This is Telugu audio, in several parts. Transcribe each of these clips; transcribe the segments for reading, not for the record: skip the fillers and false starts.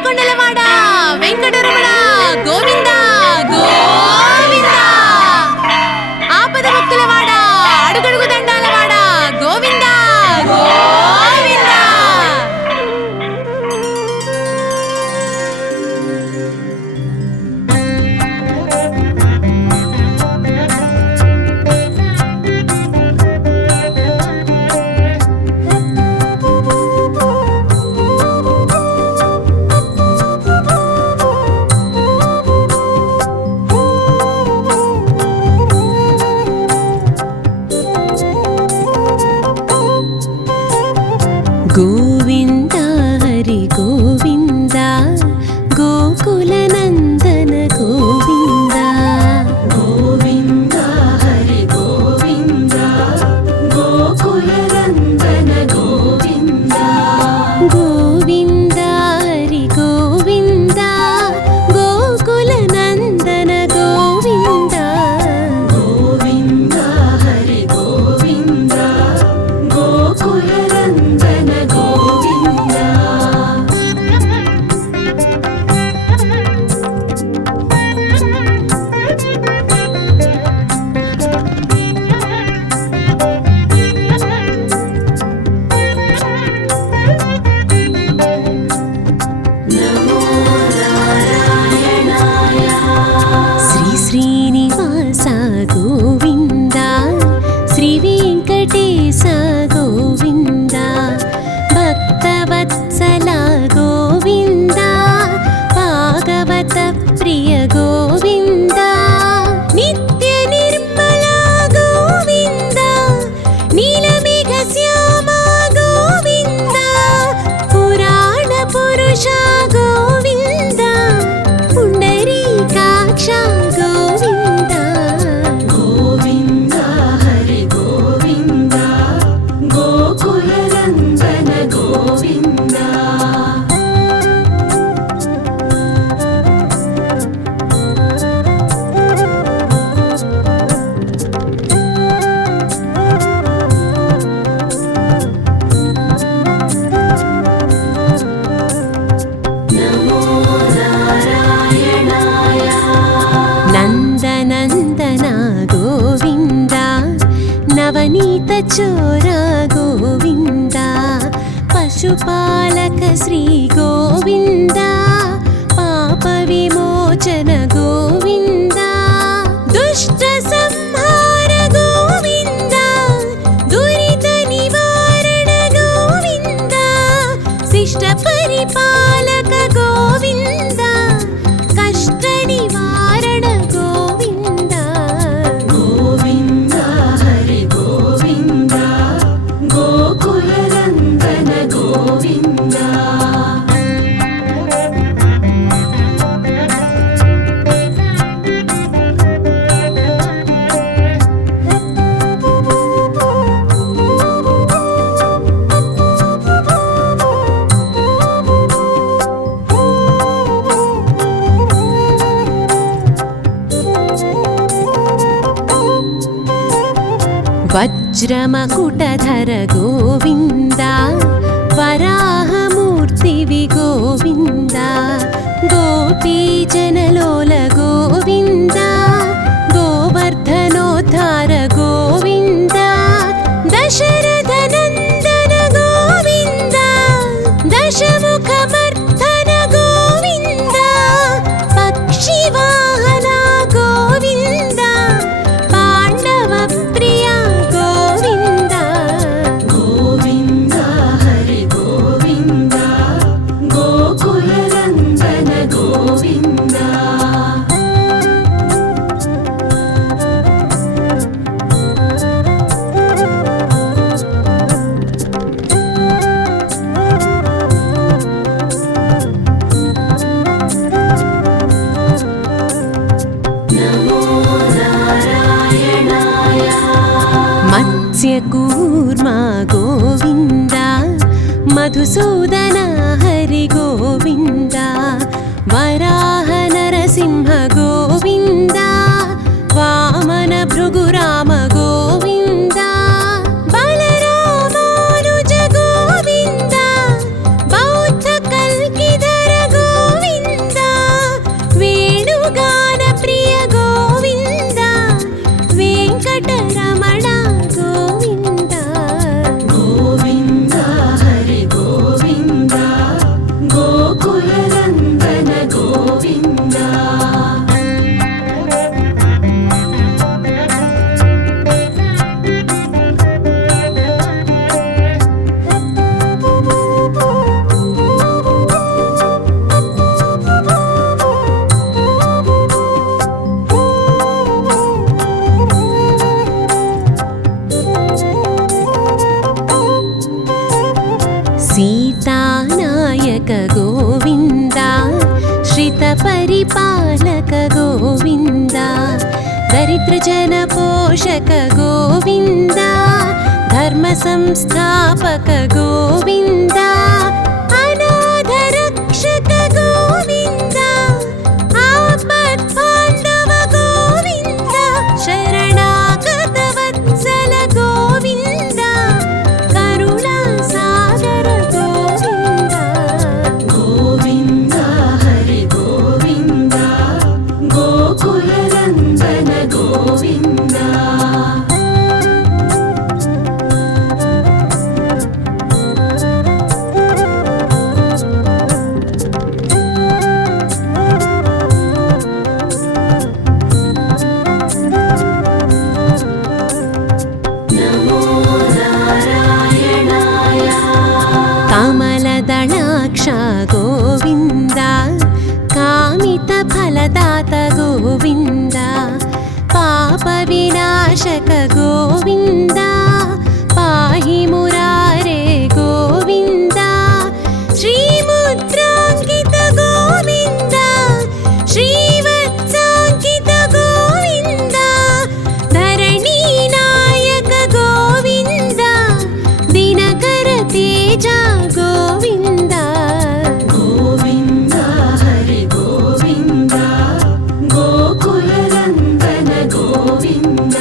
ఏడుకొండలవాడ వెంకటరమణ గోవింద గోవింద. ఆపద భక్తులవాడ అడుగడుగు దండాలవాడ గోవింద గోవింద. గోవింద హరి గోవింద గోకుల నందన గోవింద. గోవింద హరి గోవింద గోకుల నందన గోవింద. గోవింద హరి గోవింద గోకుల నందన గోవింద. గోవింద హరి గోవింద గోకుల నందన గోవింద. శ్రీ శ్రీనివాస గోవింద శ్రీ వెంకటేశ గోవింద. భక్తవత్సల గోవింద భాగవత ప్రియ గోవింద. నిత్య నిర్మల గోవింద నీలమేఘ శ్యామ గోవింద. పురాణ పురుష గోవింద పుండరీకాక్ష గోవింద. గోవింద హరి గోవింద గోకుల నందన గోవింద. నందనందన గోవింద నవనీత చోర గోవింద. పశుపాలక శ్రీ గోవింద పాప విమోచన గోవింద. దుష్ట సంహార గోవింద దురిత నివారణ గోవింద. శిష్ట పరిపాలక గోవింద కష్ట నివారణ గోవింద. గోవింద హరి గోవింద గోకుల నందన గోవింద. వజ్రమకుటధర గోవింద వరాహమూర్తివి గోవింద. గోపీజనలోల గోవింద గోవర్ధనోద్ధార గోవింద. దశరథ నందన గోవింద దశముఖమర్ధన గోవింద. పక్షివాహన గోవింద పాండవ ప్రియ గోవింద. గోవింద హరి గోవింద గోకుల నందన గోవింద. మత్స్యకూర్మా గోవింద మధుసూదన హరి గోవింద. వరాహ నరసింహ గోవింద వామన భృగురామ గోవింద. బలరామానుజ గోవింద బౌద్ధ కల్కిధర గోవింద. नायक गोविन्द श्रितपरिपालक गोविन्द दरिद्रजन पोषक गोविन्द धर्मसंस्थापक गोविन्द अनाथरक्षक गोविन्द आपद्बान्धव गोविन्द शरणागत वत्सल गोविन्द करुणासागर गोविन्द गोविन्द हरि गोविन्द गोकुलनन्दन गोविन्द कमलदलाक्ष गोविन्द कामितफलदात गोविन्द पापविनाशक गोविन्द पाहि मुरारे गोविन्द श्रीमुद्राङ्कित गोविन्द श्रीवत्साङ्कित गोविन्द धरणीनायक गोविन्द दिनकर तेज गोविन्द गोविन्द हरि गोविन्द गोकुलनन्दन गोविन्द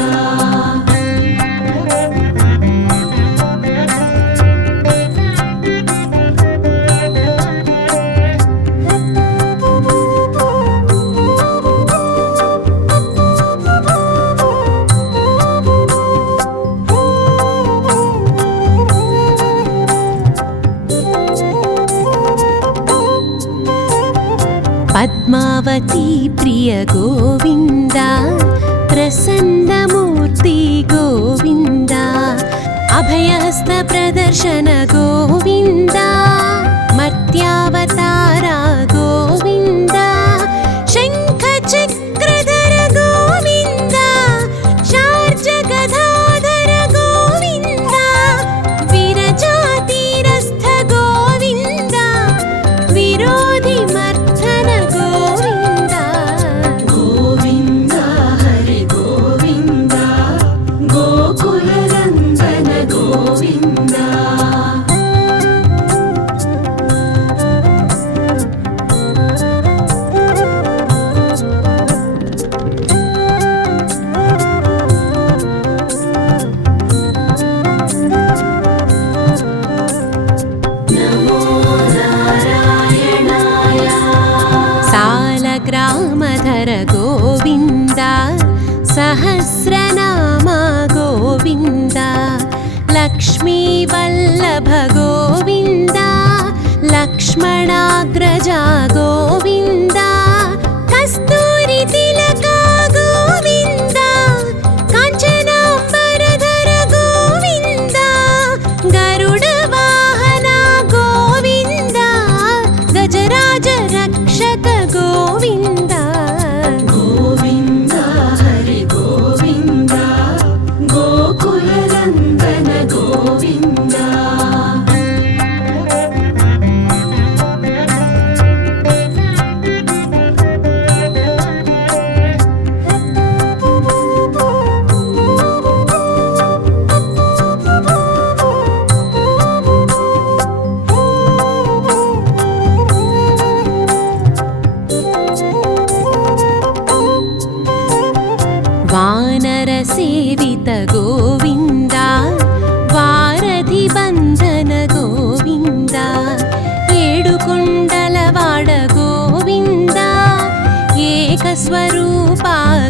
पद्मावती प्रिय गोविन्द प्रसन्नमूर्ति गोविन्द अभयहस्त प्रदर्शन गोविन्द मर्त्यावतार गोविन्द शङ्खचक्रधर गोविन्द शार्जगदाधर गोविन्द विरजातीरस्थ गोविन्द विरोधिमर्दन गोविन्द गोविन्द हरि गोविन्द गोकुलनन्दन गोविन्द सालग्रामधर गोविन्द सहस्रनाम गोविन्द लक्ष्मीवल्लभ गोविन्द लक्ष्मणाग्रज गोविन्द कस्तूरितिलक गोविन्द काञ्चनाम्बरधर गोविन्द गरुडवाहन गोविन्द गजराज रक्षक गोविन्द गोविन्द हरि गोविन्द गोकुलनन्दन गोविन्द वानरसेवित गोविन्द वारधिबन्धन गोविन्द ఏడుకొండలవాడ गोविन्द एकस्वरूप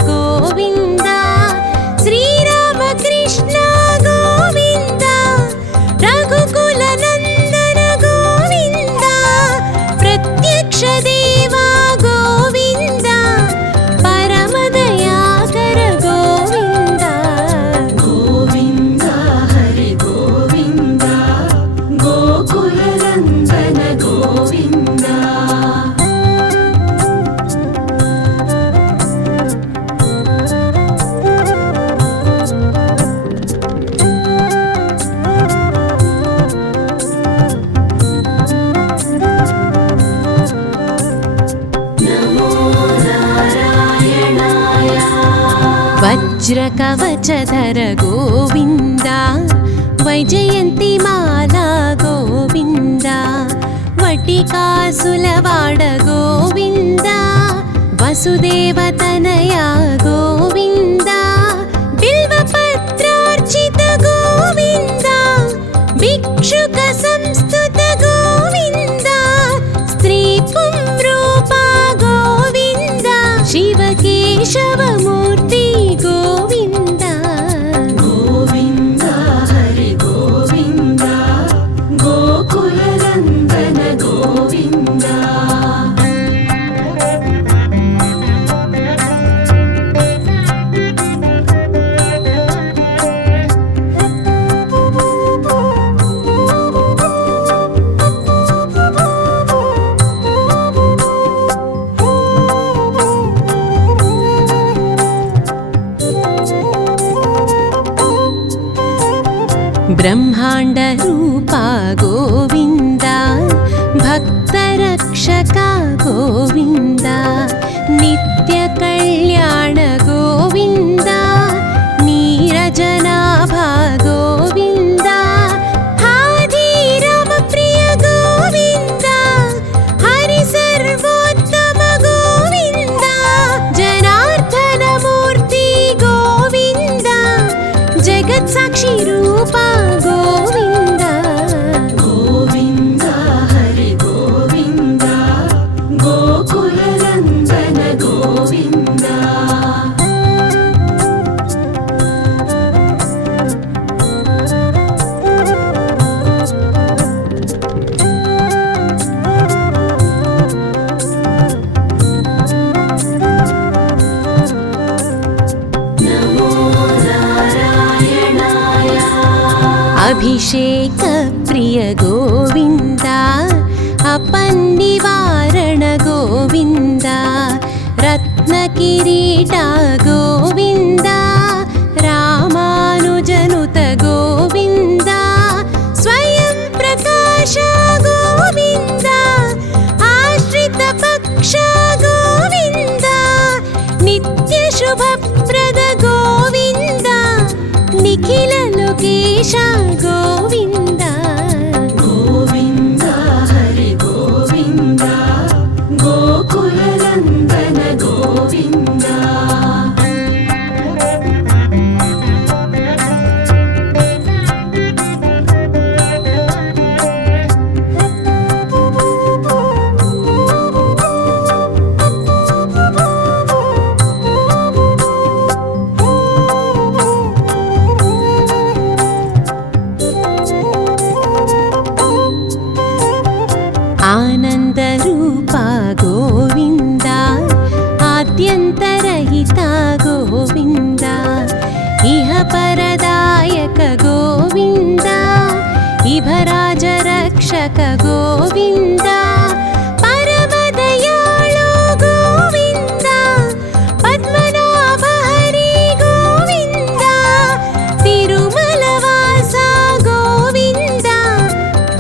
गोविन्द श्रीरामकृष्ण गोविन्द रघुकुलनन्दन गोविन्द प्रत्यक्ष देवा गोविन्द परमदयाकर गोविन्द गोविन्द हरि गोविन्द गोकुलनन्दन गोविन्द वज्रकवचधर गोविन्द वैजयन्तिमाला गोविन्द वटिकासुलवाड गोविन्द वसुदेवतनया गोविन्द बिल्वपत्रार्चित गोविन्द भिक्षुकसंस्तुत गोविन्द स्त्रीपुंरूपा गोविन्द शिवकेशवमूर्ति गोविन्द गोविन्द हरि गोविन्द गोकुलनन्दन गोविन्द ब्रह्माण्डरूपा गोविन्द भक्तरक्षका गोविन्द नित्यकल्याण गोविन्द नीरजनाभा गोविन्द हादिरामप्रिय गोविन्द हरिसर्वोत्तम गोविन्द जनार्दनमूर्ति गोविन्द जगत्साक्षी रूपा गोविन्द गोविन्द हरि गोविन्द गोकुलनन्दन गोविन्द नमो नारायणाय अभिषेक प्रिय गोविन्द अपन्निवारण गोविन्द रत्नकिरीट गोविन्द रामानुजनुत गोविन्द स्वयं प्रकाश गोविन्द आश्रित पक्ष गोविन्द नित्यशुभप्रद गोविन्द निखिल लोकेश गोविन्द गोविन्द हरि गोविन्द गोकुलनन्दन गोविन्द आनन्दरूपा गोविन्द आद्यन्तरहिता गोविन्द इह परदायक गोविन्द इभराजरक्षक गोविन्द परमदयाळु गोविन्द पद्मनाभ हरि गोविन्द तिरुमलवास गोविन्द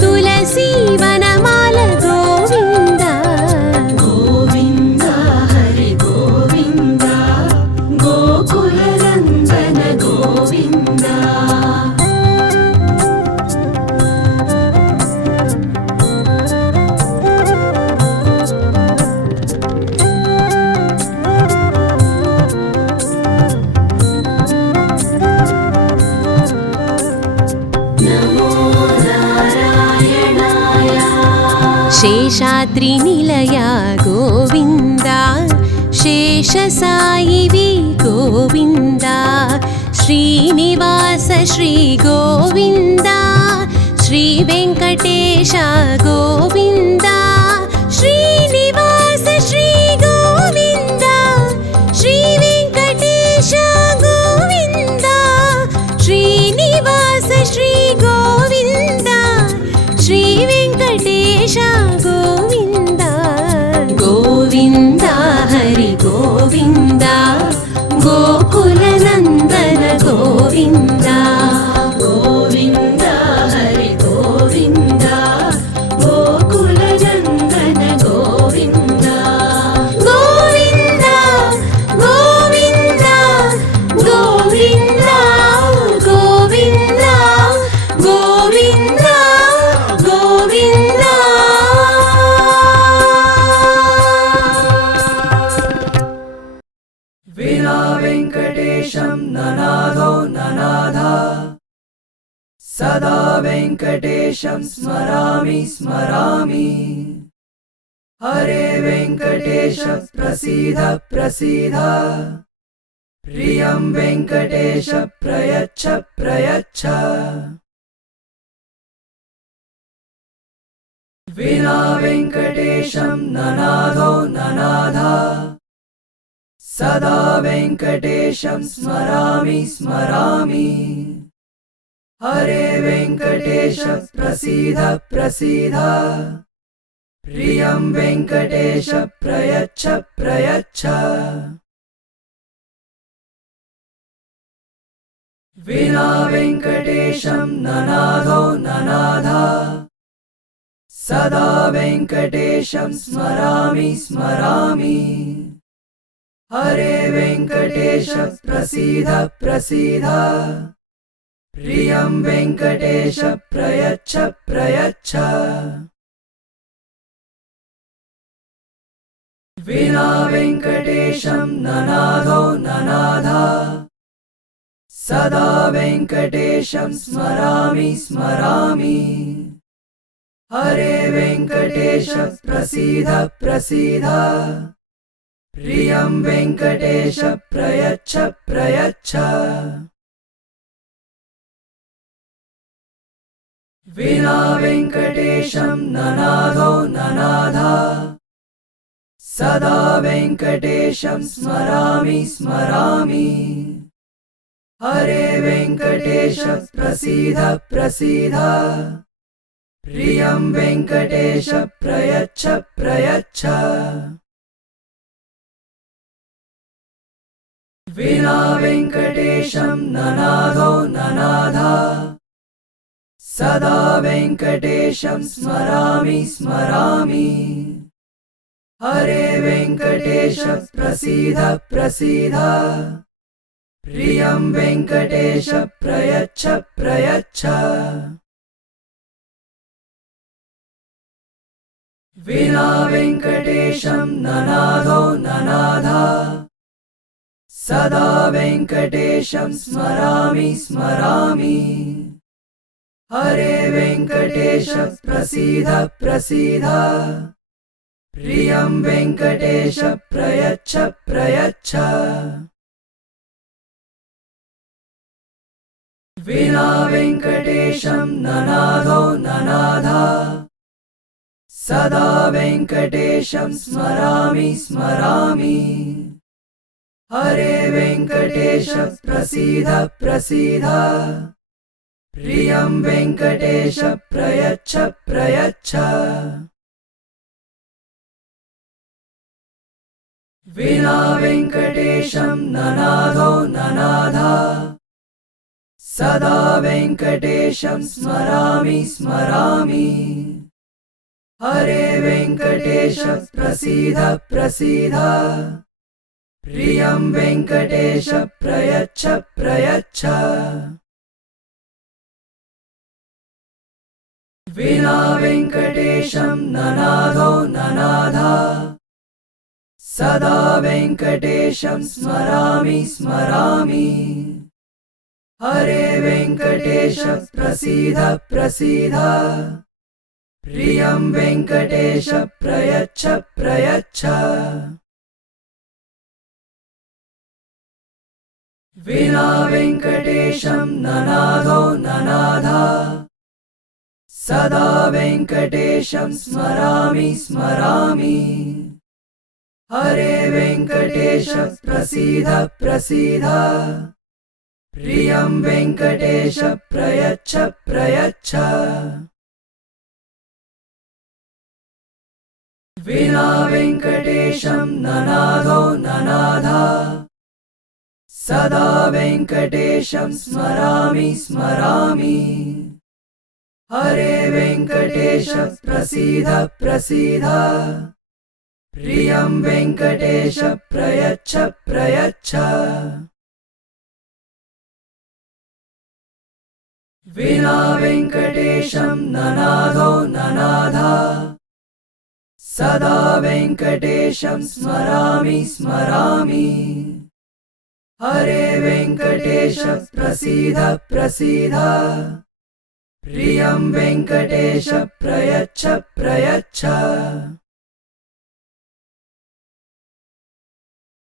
तुलसी वनमाल गोविन्द गोविन्द हरि गोविन्द गोकुलनन्दन गोविन्द नमो नारायणाय शेषाद्रिनिलया गोविन्द शेषसायिवी गोविन्द श्रीनिवास श्री गोविन्द श्रीवेङ्कटेश गोविन्द श्रीनिवास श्री गोविन्द श्रीवेङ्कटेश गोविन्द श्रीनिवास श्री गोविन्द श्रीवेङ्कटेश गोविन्द गोविन्द हरि गोविन्द गोकुलनन्दन गोविन्द गोविन्द हरि गोविन्द गोकुलनन्दन गोविन्द गोविन्द गोविन्द वेङ्कटेशं स्मरामि स्मरामि हरे वेङ्कटेश प्रसीद प्रसीद प्रियं वेङ्कटेश प्रयच्छ प्रयच्छ विना वेङ्कटेशं ननादो ननाद सदा वेङ्कटेशं स्मरामि स्मरामि हरे वेङ्कटेश प्रसीद प्रसीद प्रियं वेङ्कटेश प्रयच्छ प्रयच्छ विना वेङ्कटेशं ननादो ननाद सदा वेङ्कटेशं स्मरामि स्मरामि हरे वेङ्कटेश प्रसीद प्रसीद प्रियं वेङ्कटेश प्रयच्छ प्रयच्छ विना वेङ्कटेशं ननादो ननाद सदा वेङ्कटेशं स्मरामि स्मरामि हरे वेङ्कटेश प्रसीद प्रसीद प्रियं वेङ्कटेश प्रयच्छ प्रयच्छ विना वेङ्कटेशं ननादो ननाद सदा वेङ्कटेशं स्मरामि स्मरामि हरे वेङ्कटेश प्रसीद प्रसीद प्रियं वेङ्कटेश प्रयच्छ प्रयच्छ विना वेङ्कटेशं ननादो ननाद सदा वेङ्कटेशं स्मरामि स्मरामि हरे वेङ्कटेश प्रसीद प्रसीद प्रियं वेङ्कटेश प्रयच्छ प्रयच्छ विना वेङ्कटेशं ननादो ननाद सदा वेङ्कटेशं स्मरामि स्मरामि हरे वेङ्कटेश प्रसीद प्रसीद प्रियं वेङ्कटेश प्रयच्छ प्रयच्छ विना वेङ्कटेशं ननादो ननाद सदा वेङ्कटेशं स्मरामि स्मरामि हरे वेङ्कटेश प्रसीद प्रसीद प्रियं वेङ्कटेश प्रयच्छ प्रयच्छ विना वेङ्कटेशं ननादो ननाद सदा वेङ्कटेशं स्मरामि स्मरामि हरे वेङ्कटेश प्रसीद प्रसीद प्रियं वेङ्कटेश प्रयच्छ प्रयच्छ विना वेङ्कटेशं ननादो ननाद सदा वेङ्कटेशं स्मरामि स्मरामि हरे वेङ्कटेश प्रसीद प्रसीद प्रियं वेङ्कटेश प्रयच्छ प्रयच्छ विना वेङ्कटेशं ननादो ननाद सदा वेङ्कटेशं स्मरामि स्मरामि हरे वेङ्कटेश प्रसीद प्रसीद प्रियं वेङ्कटेश प्रयच्छ प्रयच्छ विना वेङ्कटेशं ननादो ननाद सदा वेङ्कटेशं स्मरामि स्मरामि हरे वेङ्कटेश प्रसीद प्रसीद प्रियं वेङ्कटेश प्रयच्छ प्रयच्छ विना वेङ्कटेशं ननादो ननाद सदा वेङ्कटेशं स्मरामि स्मरामि हरे वेङ्कटेश प्रसीद प्रसीद प्रियं वेङ्कटेश प्रयच्छ प्रयच्छ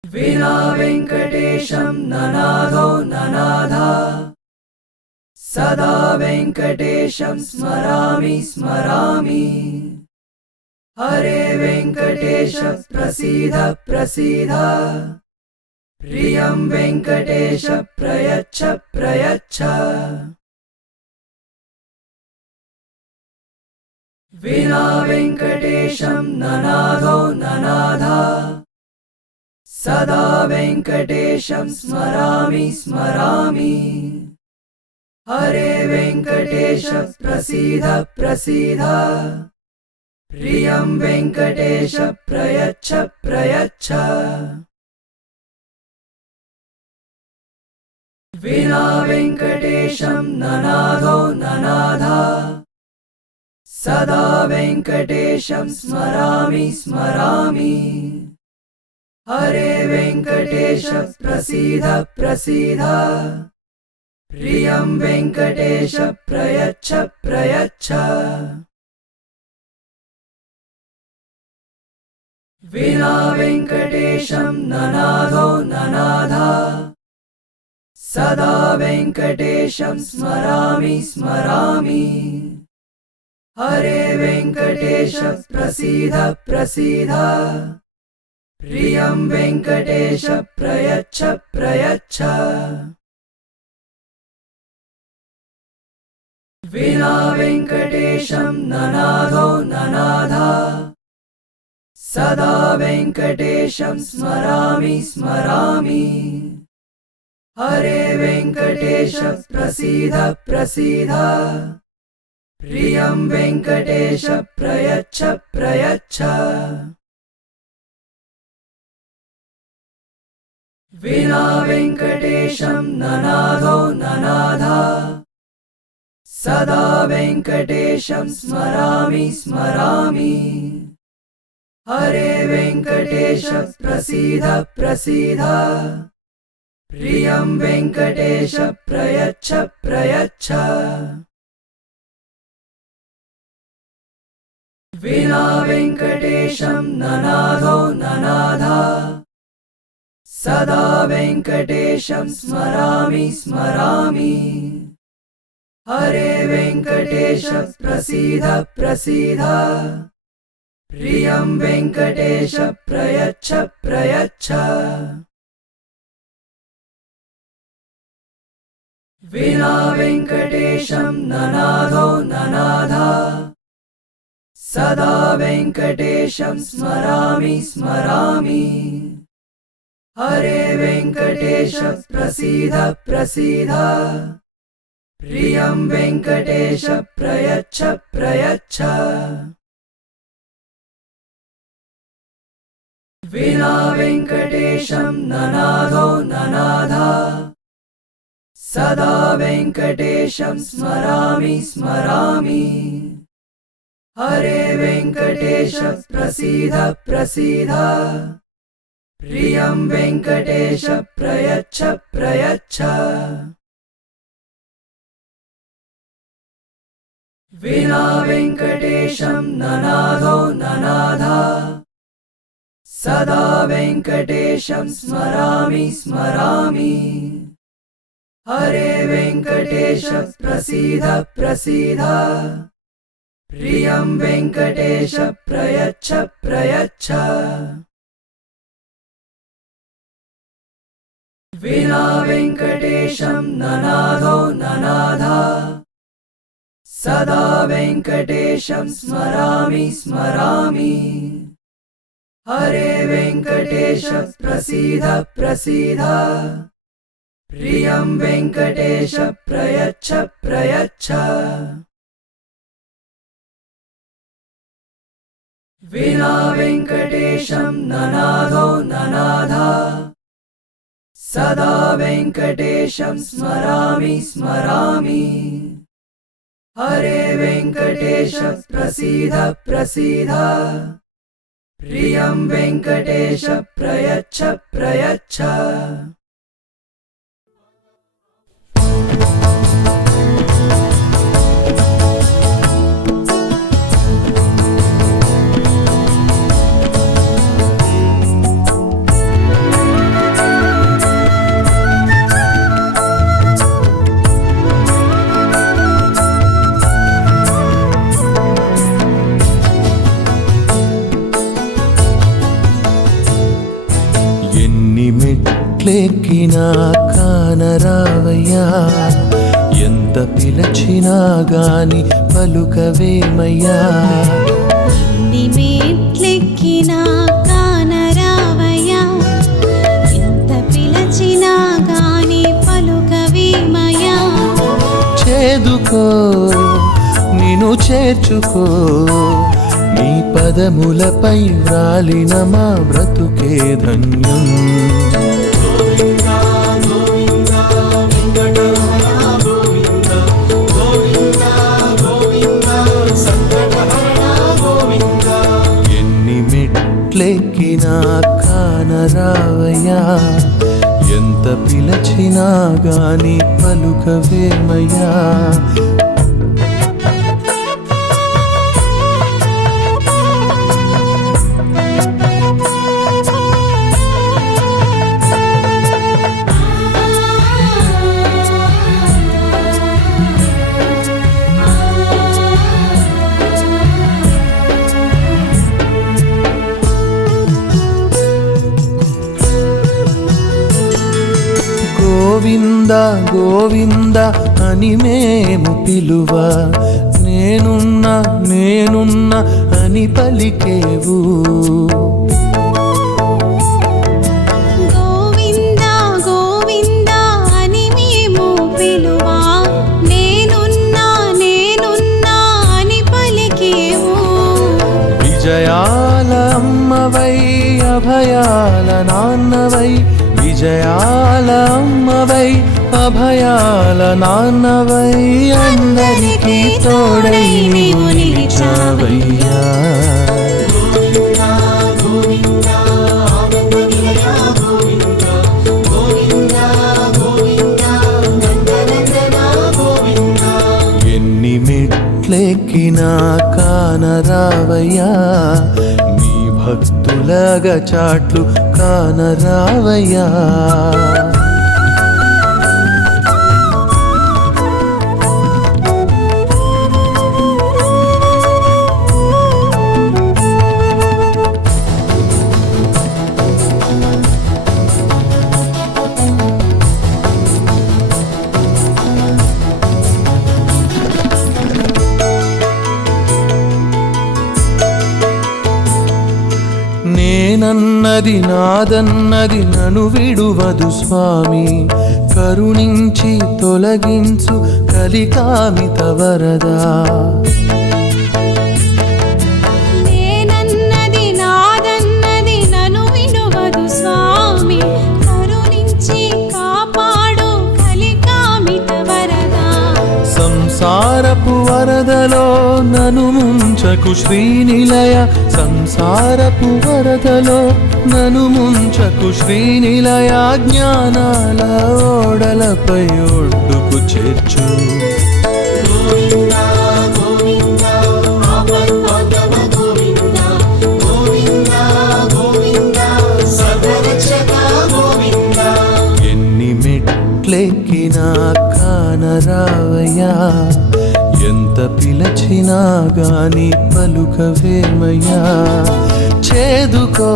विना वेङ्कटेशं ननादो ननाद सदा वेङ्कटेशं स्मरामि स्मरामि हरे वेङ्कटेश प्रसीद प्रसीद प्रियं वेङ्कटेश प्रयच्छ प्रयच्छ विना वेङ्कटेशं ननादो ननाद सदा वेङ्कटेशं स्मरामि स्मरामि हरे वेङ्कटेश प्रसीद प्रसीद प्रियं वेङ्कटेश प्रयच्छ प्रयच्छ विना वेङ्कटेशं ननादो ननाद सदा वेङ्कटेशं स्मरामि स्मरामि हरे वेङ्कटेश प्रसीद प्रसीद प्रियं वेङ्कटेश प्रयच्छ प्रयच्छ विना वेङ्कटेशं ननादो ननाद सदा वेङ्कटेशं स्मरामि स्मरामि हरे वेङ्कटेश प्रसीद प्रसीद प्रियं वेङ्कटेश प्रयच्छ प्रयच्छ विना वेङ्कटेशं ननादो ननाद सदा वेङ्कटेशं स्मरामि स्मरामि हरे वेङ्कटेश प्रसीद प्रसीद प्रियं वेङ्कटेश प्रयच्छ प्रयच्छ विना वेङ्कटेशं ननादो ननाद सदा वेङ्कटेशं स्मरामि स्मरामि हरे वेङ्कटेश प्रसीद प्रसीद प्रियं वेङ्कटेश प्रयच्छ प्रयच्छ विना वेङ्कटेशं ननादो ननाद सदा वेङ्कटेशं स्मरामि स्मरामि हरे वेङ्कटेश प्रसीद प्रसीद प्रियं वेङ्कटेश प्रयच्छ प्रयच्छ विना वेङ्कटेशं ननादो ननाद सदा वेङ्कटेशं स्मरामि स्मरामि हरे वेङ्कटेश प्रसीद प्रसीद प्रियं वेङ्कटेश प्रयच्छ प्रयच्छ विना वेङ्कटेशं ननादो ननाद सदा वेङ्कटेशं स्मरामि स्मरामि हरे वेङ्कटेश प्रसीद प्रसीद प्रियं वेङ्कटेश प्रयच्छ प्रयच्छ विना वेङ्कटेशं ननादो ननाद सदा वेङ्कटेशं स्मरामि स्मरामि हरे वेङ्कटेश प्रसीद प्रसीद प्रियं वेङ्कटेश प्रयच्छ प्रयच्छ विना वेङ्कटेशं ननादो ननाद सदा वेङ्कटेशं स्मरामि स्मरामि हरे वेङ्कटेश प्रसीद प्रसीद प्रियं वेङ्कटेश प्रयच्छ प्रयच्छ विना वेङ्कटेशं ननादो ननाद सदा वेङ्कटेशं स्मरामि स्मरामि हरे वेङ्कटेश प्रसीद प्रसीद प्रियं वेङ्कटेश प्रयच्छ प्रयच्छ మెట్లెక్కినా కానరావయ్యా ఎంత పిలచినా గాని పలుకవేమయ్యా ఎన్ని మెట్లెక్కినా కానరావయ్యా ఎంత పిలచినా గాని పలుకవేమయ్యా చేదుకో నిన్ను చేర్చుకో నీ పదములపై వ్రాలిన మా బ్రతుకే ధన్యం ఎన్ని మెట్లెక్కినా కానరావయ్యా ఎంత పిలచినా గాని పలుకవేమయ్యా గోవింద గోవింద అని మేము పిలువ నేనున్న అని పలికేవు గోవింద గోవింద అని మేము పిలువా నేనున్నా అని పలికేవు విజయాల అమ్మవై అభయాల నాన్నవై విజయాల అమ్మవై అభయాల నాన్నవై అందరికీ తోడై నీవు నిలిచావయ్యా ఎన్ని మెట్లెక్కినా కానరావయ్యా నీ భక్తులగా చాట్లు కానరావయ్యా నేనన్నది నాదన్నది నన్ను విడువదు స్వామి కరుణించి తొలగించు కలికామిత వరదా నేనన్నది నాదన్నది నన్ను విడువదు స్వామి కరుణించి కాపాడు కలికామిత వరదా సంసారపు వరదలో నను ముంచకు శ్రీనిలయ సంసారపు వరదలో నను ముంచకు శ్రీనిలయ జ్ఞానాల ఓడలపై ఒడ్డుకు చేర్చు ఎన్ని మెట్లెక్కినా కానరావయ్యా ఎంత పిలచినా గాని పలుకవేమయ్యా చేదుకో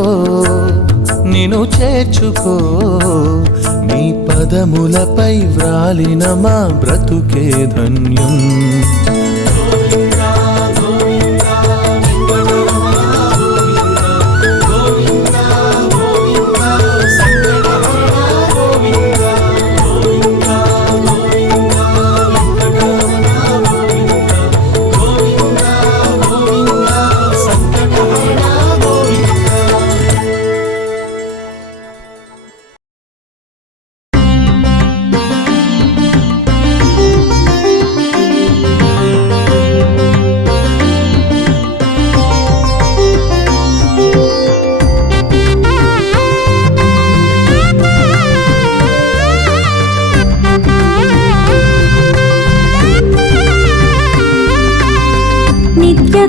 నిన్ను చేర్చుకో నీ పదములపై వ్రాలిన మా బ్రతుకే ధన్యం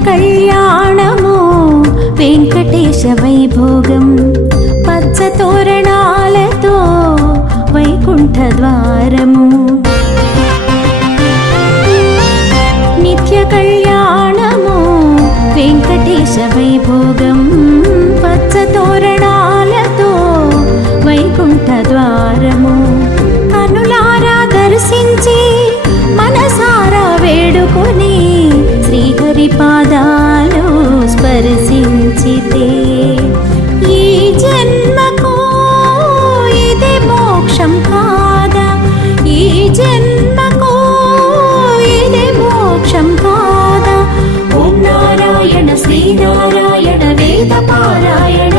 కళ్యాణము వెంకటేశ వైభోగం పచ్చ తోరణాలతో వైకుంఠ ద్వారము నిత్య కళ్యాణము వెంకటేశ వైభోగం పచ్చ తోరణాలతో వైకుంఠ ద్వారము పాదాలు స్పర్శించితే ఈ జన్మకు ఇది మోక్షం కాదా, ఈ జన్మకు ఇది మోక్షం కాదా. ఓం నారాయణ శ్రీనారాయణ వేద పారాయణ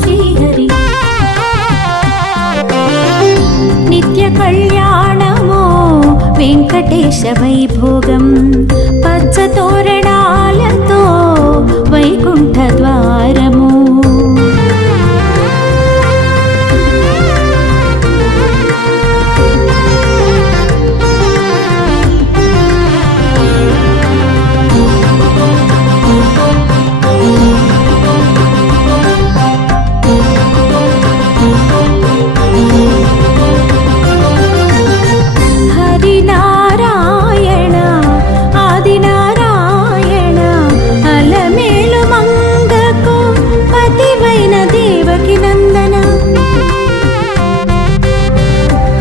శ్రీహరి. నిత్య కళ్యాణమో వెంకటేశ వైభోగం, పచ్చ తోరణాలతో వైకుంఠ ద్వారము. హరినారాయణ ఆదినారాయణ అలమేలు మంగకు పతివైన దేవకి నందన.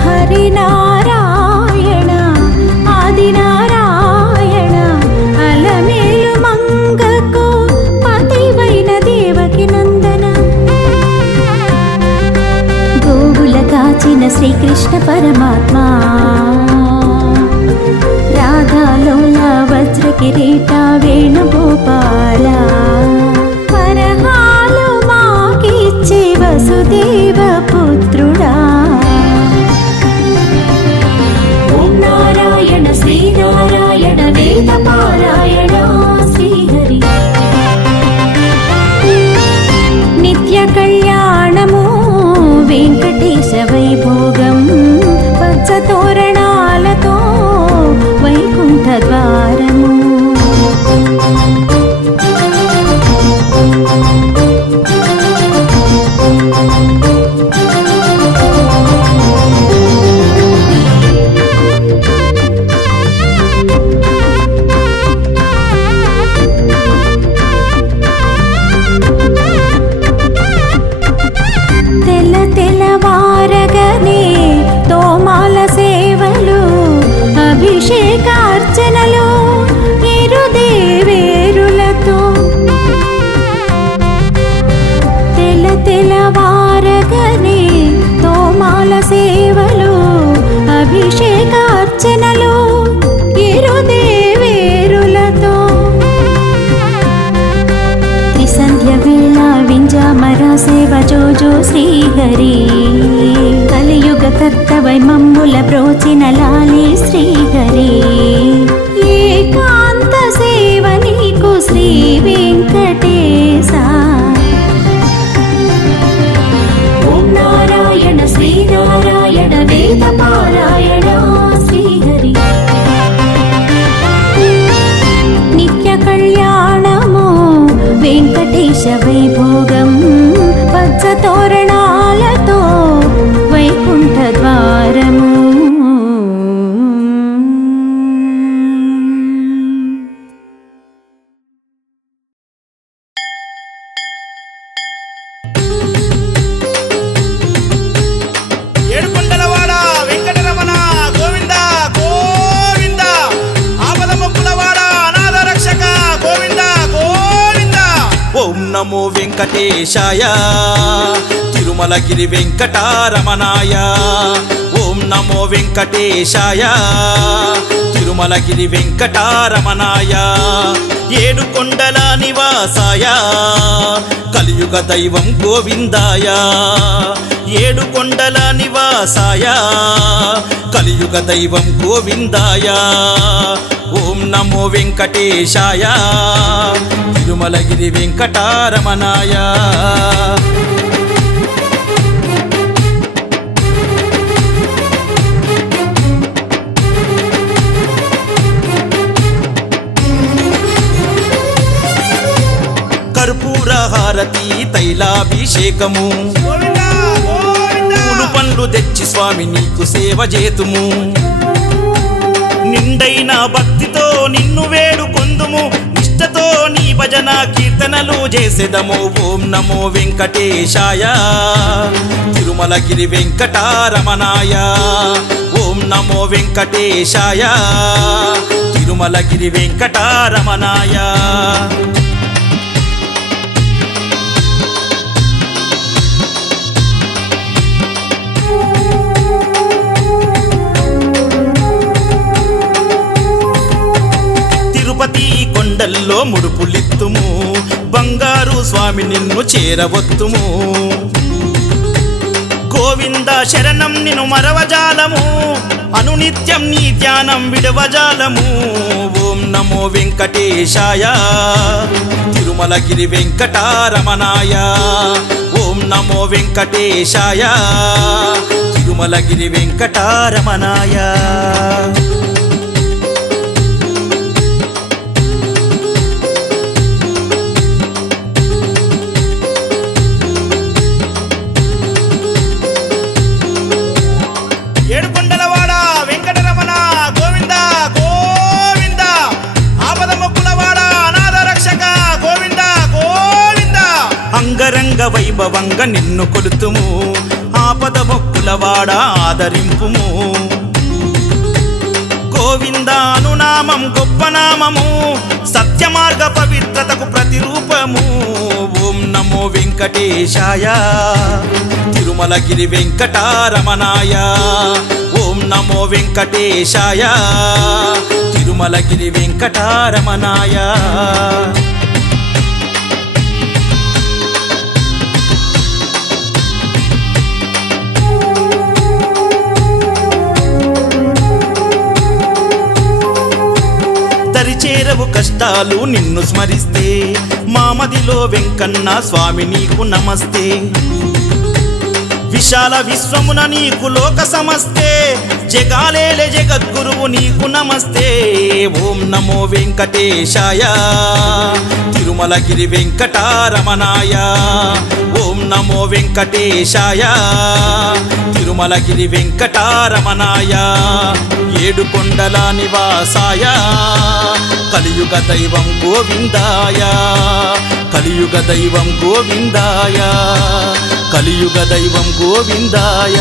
హరినారాయణ ఆదినారాయణ అలమేలు మంగకు పతివైన దేవకి నందన. గోవుల కాచిన శ్రీకృష్ణ పరమాత్మ, రాధాలోల వజ్ర కిరీట వేణుగోపాల, వరహాలు మాకిచ్చే వసుదేవ పుత్రుడా. ఓం నారాయణ శ్రీనారాయణ వేద పారాయణ శ్రీహరి. నిత్య కళ్యాణము వెంకటేశ వైభోగం, పచ్చ తోరణాలతో వైకుంఠ ద్వారము. తెల్లవారగనే తోమాల సేవలు, అభిషేకార్చనలు ఇరుదేవేరులతో. తెల్లవారగనే తోమాల సేవలు, అభిషేకార్చనలు ఇరుదేవేరులతో. త్రిసంధ్య వేళ వింజామర సేవ జోజో శ్రీహరి. కలియుగ కర్తవై మమ్ముల బ్రోచిన లాలి శ్రీహరి. ఏకాంత సేవ నీకు శ్రీ వెంకటేశ. ఓం నారాయణ శ్రీనారాయణ వేద పారాయణ శ్రీహరి. నిత్య కళ్యాణము వెంకటేశ వైభోగం, పచ్చ తోరణాలతో వైకుంఠ ద్వారము. ఏడుకొండలవాడ వెంకటరమణ గోవింద గోవింద. ఆపద మొక్కులవాడ అనాథ రక్షక గోవింద గోవింద. ఓం నమో వెంకటేశాయ తిరుమలగిరి వెంకటారమణాయ. ఓం నమో వెంకటేశాయ తిరుమలగిరి వెంకటారమణాయ. ఏడుకొండల నివాసాయ కలియుగ దైవం గోవిందాయ. ఏడుకొండల నివాసాయ కలియుగ దైవం గోవిందాయ. ఓం నమో వెంకటేశాయ తిరుమలగిరి వెంకటారమణాయ. కర్పూర హారతి తైలాభిషేకము, పూలు పండ్లు తెచ్చి స్వామి నీకు సేవ చేతుము. నిండైన భక్తితో నిన్ను వేడుకొందుము, నిష్టతో నీ భజన కీర్తనలు చేసేదము. ఓం నమో వెంకటేశాయ తిరుమలగిరి వెంకటారమణాయ. ఓం నమో వెంకటేశాయ తిరుమలగిరి వెంకటారమణాయ. తిరుపతి కొండల్లో ముడుపులిత్తుము, బంగారు స్వామి నిన్ను చేరవొత్తుము. గోవింద శరణం నిన్ను మరవజాలము, అనునిత్యం నీ ధ్యానం విడవజాలము. ఓం నమో వెంకటేశాయ తిరుమలగిరి వెంకటారమణాయ. ఓం నమో వెంకటేశాయ తిరుమలగిరి వెంకటారమణాయ. ఏడుకొండలవాడ వెంకటరమణ గోవింద గోవింద. ఆపద మొక్కులవాడ అనాథ రక్షక గోవింద గోవింద. అంగరంగ వైభవంగా నిన్ను కొలుతుము, ఆపద మొక్కులవాడ ఆదరింపుము. గోవింద అనునామం గొప్ప నామము, సత్య మార్గ పవిత్రతకు ప్రతిరూపము. ఓం నమో వెంకటేశాయ తిరుమలగిరి వెంకటారమణాయ. ఓం నమో వెంకటేశాయ తిరుమలగిరి వెంకటారమణాయ. దరిచేరవు కష్టాలు నిన్ను స్మరిస్తే, మామదిలో వెంకన్న స్వామి నీకు నమస్తే. విశాల విశ్వమున నీకు లోక సమస్తే, జగాలేలే జగద్గురువు నీకు నమస్తే. ఓం నమో వెంకటేశాయ తిరుమలగిరి వెంకటారమణాయ. ఓం నమో వెంకటేశాయ తిరుమలగిరి వెంకటారమణాయ. ఏడుకొండల నివాసాయ కలియుగ దైవం గోవిందాయ. కలియుగ దైవం గోవిందాయ. కలియుగ దైవం గోవిందాయ.